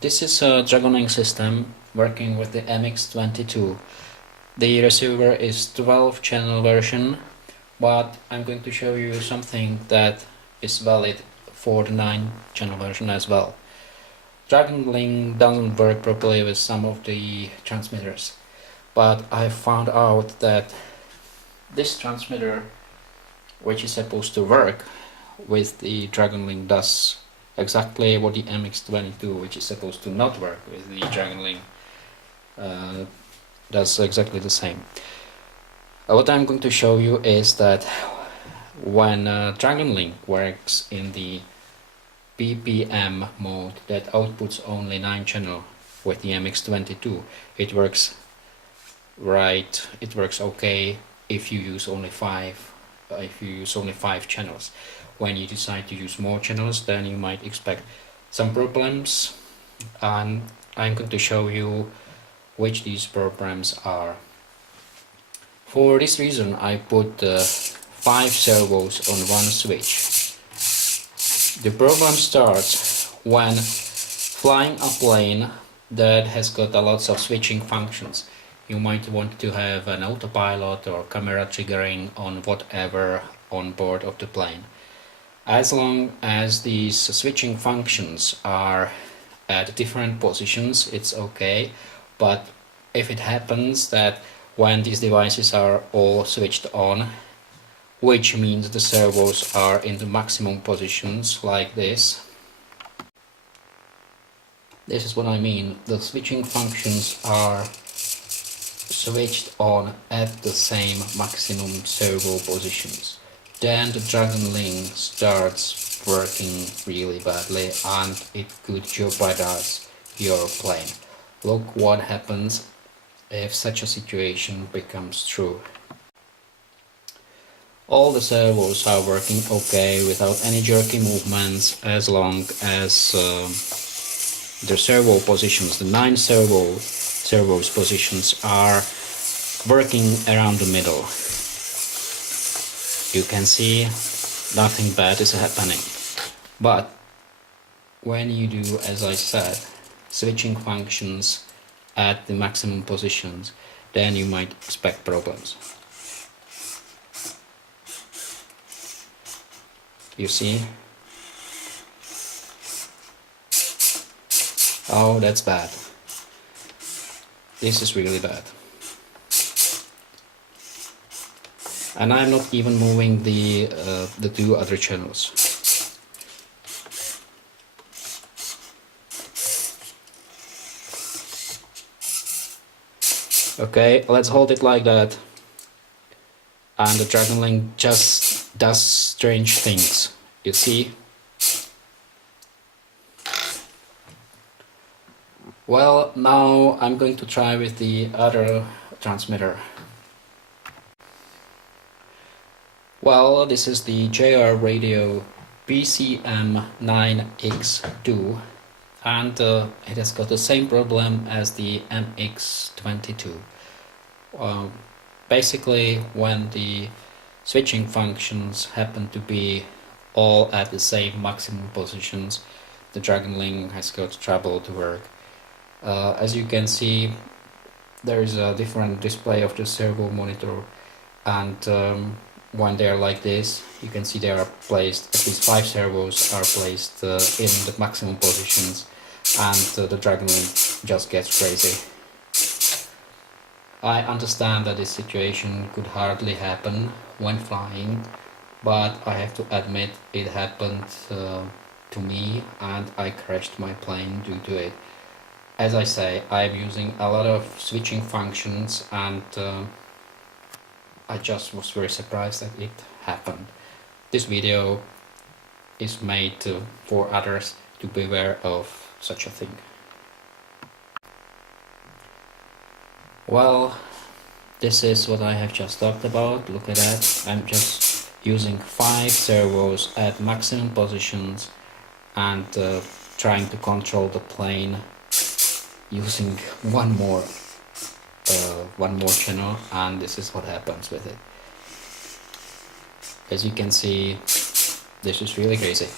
This is a Dragon system working with the MX22. The receiver is 12 channel version, but I'm going to show you something that is valid for the 9 channel version as well. Dragon Ling doesn't work properly with some of the transmitters, but I found out that this transmitter, which is supposed to work with the Dragon Ling, does exactly what the MX22, which is supposed to not work with the Dragon Ling, does exactly the same. What I'm going to show you is that when Dragon Ling works in the PPM mode that outputs only 9 channel with the MX22, it works right, it works okay if you use only 5 channels. When you decide to use more channels, then you might expect some problems, and I'm going to show you which these problems are. For this reason, I put 5 servos on one switch. The problem starts when flying a plane that has got a lots of switching functions. You might want to have an autopilot or camera triggering on whatever on board of the plane. As long as these switching functions are at different positions, it's okay, but if it happens that when these devices are all switched on, which means the servos are in the maximum positions like this. This is what I mean. The switching functions are switched on at the same maximum servo positions. Then the Dragon Ling starts working really badly and it could jeopardize your plane. Look what happens if such a situation becomes true. All the servos are working okay without any jerky movements, as long as the servo positions, the 9 servos positions, are working around the middle. You can see nothing bad is happening. But when you do, as I said, switching functions at the maximum positions, then you might expect problems. You see? Oh, that's bad. This is really bad. And I'm not even moving the 2 other channels. Okay, let's hold it like that. And the Dragon Ling just does strange things. You see? Well, now I'm going to try with the other transmitter. Well, this is the JR Radio PCM 9X2, and it has got the same problem as the MX22. Basically, when the switching functions happen to be all at the same maximum positions, the Dragon Ling has got trouble to work. As you can see, there is a different display of the servo monitor, and when they are like this, you can see they are placed, at least 5 servos are placed in the maximum positions, and the Dragon Ling just gets crazy. I understand that this situation could hardly happen when flying, but I have to admit it happened to me, and I crashed my plane due to it. As I say, I'm using a lot of switching functions, and I just was very surprised that it happened. This video is made for others to beware of such a thing. Well, this is what I have just talked about. Look at that. I'm just using 5 servos at maximum positions and trying to control the plane using one more channel, and this is what happens with it. As you can see, this is really crazy.